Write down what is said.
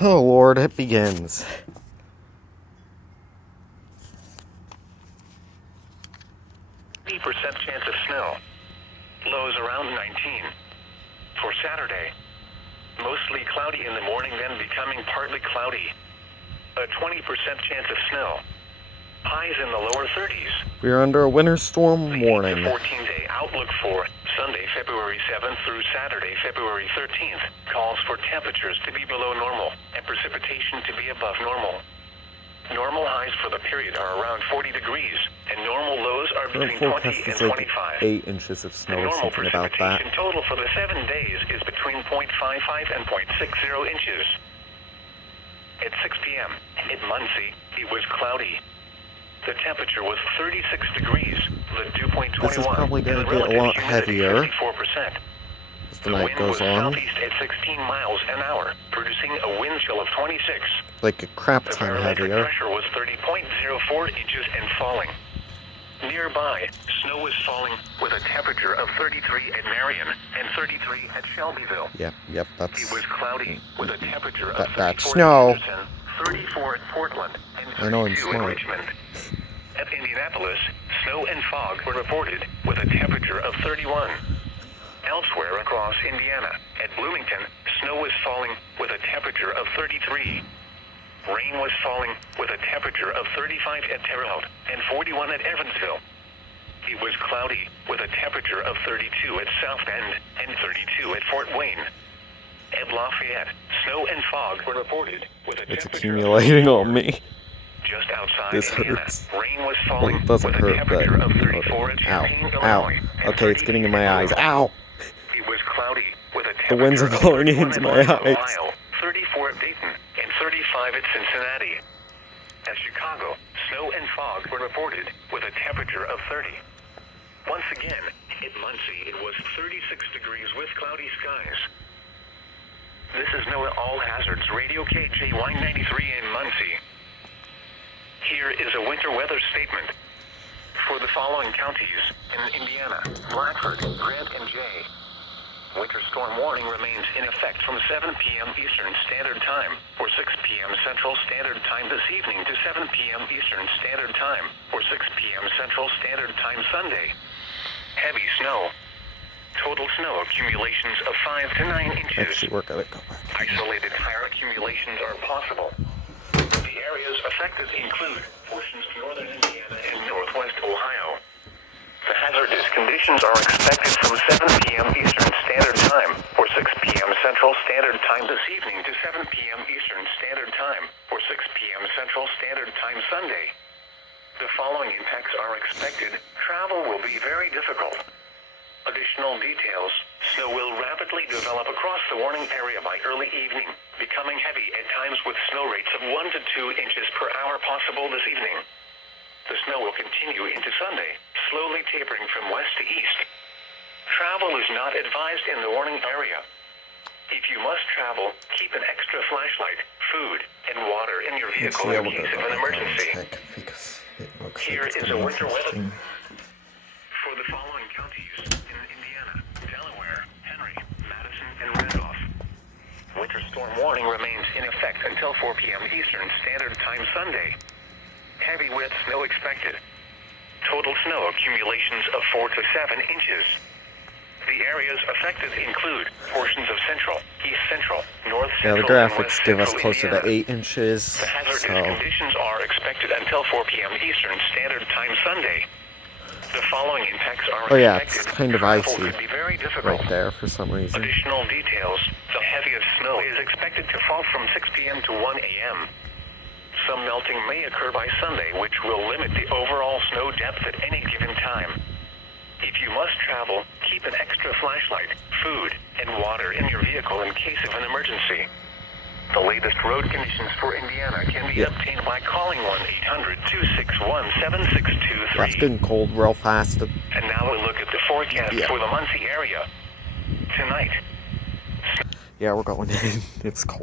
Oh Lord, it begins. %% chance of snow. Lows around 19. For Saturday, mostly cloudy in the morning, then becoming partly cloudy. A 20% chance of snow. Highs in the lower 30s. We are under a winter storm warning. The 14-day outlook for Sunday, February 7th through Saturday, February 13th, calls for temperatures to be below normal and precipitation to be above normal. Normal highs for the period are around 40 degrees, and normal lows are between 20 and 25. 8 inches of snow or something about that. The total for the 7 days is between 0.55 and 0.60 inches. At 6 p.m. in Muncie, it was cloudy. The temperature was 36 degrees, the dew point 21. This is probably going to get a lot heavier as the night goes on. Southeast at 16 miles an hour, producing a wind chill of 26. Like a crap ton heavier. The pressure was 30.04 inches and falling. Nearby, snow was falling with a temperature of 33 at Marion and 33 at Shelbyville. Yep, that's... It was cloudy with a temperature of 34 that snow. at Henderson, 34 at Portland, and 32 in Richmond. At Indianapolis, snow and fog were reported with a temperature of 31. Elsewhere across Indiana, at Bloomington, snow was falling with a temperature of 33. Rain was falling with a temperature of 35 at Terre Haute and 41 at Evansville. It was cloudy with a temperature of 32 at South Bend and 32 at Fort Wayne. At Lafayette, snow and fog were reported with a It's temperature accumulating on me. just outside This Indiana. hurts. Rain was falling Well, it doesn't with a hurt, temperature but... of 34 at Champaign, Illinois. and Okay, it's getting in my eyes. Ow! It was cloudy with a The winds are temperature of blowing 31 into at my North eyes. Ohio, 34 at Dayton, and 35 at Cincinnati. At Chicago, snow and fog were reported with a temperature of 30. Once again, at Muncie, it was 36 degrees with cloudy skies. This is NOAA All Hazards Radio KJY93 in Muncie. Here is a winter weather statement. For the following counties in Indiana: Blackford, Grant, and Jay. Winter storm warning remains in effect from 7 p.m. Eastern Standard Time or 6 p.m. Central Standard Time this evening to 7 p.m. Eastern Standard Time or 6 p.m. Central Standard Time Sunday. Heavy snow. Total snow accumulations of 5 to 9 inches. Actually, we're gonna go back. Isolated higher accumulations are possible. The areas affected include portions of northern Indiana and northwest Ohio. The hazardous conditions are expected from 7 p.m. Eastern Standard Time or 6 p.m. Central Standard Time this evening to 7 p.m. Eastern Standard Time or 6 p.m. Central Standard Time Sunday. The following impacts are expected. Travel will be very difficult. Additional details: snow will rapidly develop across the warning area by early evening, becoming heavy at times with snow rates of 1 to 2 inches per hour possible this evening. The snow will continue into Sunday, slowly tapering from west to east. Travel is not advised in the warning area. If you must travel, keep an extra flashlight, food, and water in your vehicle in case of an emergency. Here is a winter weather for the following counties in Indiana: Delaware, Henry, Madison, and Randolph. Winter storm warning remains in effect until 4 p.m. Eastern Standard Time Sunday. Heavy wet snow expected. Total snow accumulations of 4 to 7 inches. The areas affected include portions of central, east central, north Yeah, central, the and graphics west give us central closer Indiana. to 8 inches, The hazardous so... conditions are expected until 4 p.m. Eastern Standard Time Sunday. The following impacts are Oh yeah, expected. it's kind of Travel icy could be very difficult. right there for some reason. Additional details: the heaviest snow is expected to fall from 6 p.m. to 1 a.m. Some melting may occur by Sunday, which will limit the overall snow depth at any given time. If you must travel, keep an extra flashlight, food, and water in your vehicle in case of an emergency. The latest road conditions for Indiana can be obtained by calling 1-800-261-7623. Yeah, it's getting cold real fast. And now we'll look at the forecast for the Muncie area. Tonight. Yeah, we're going in. It's cold.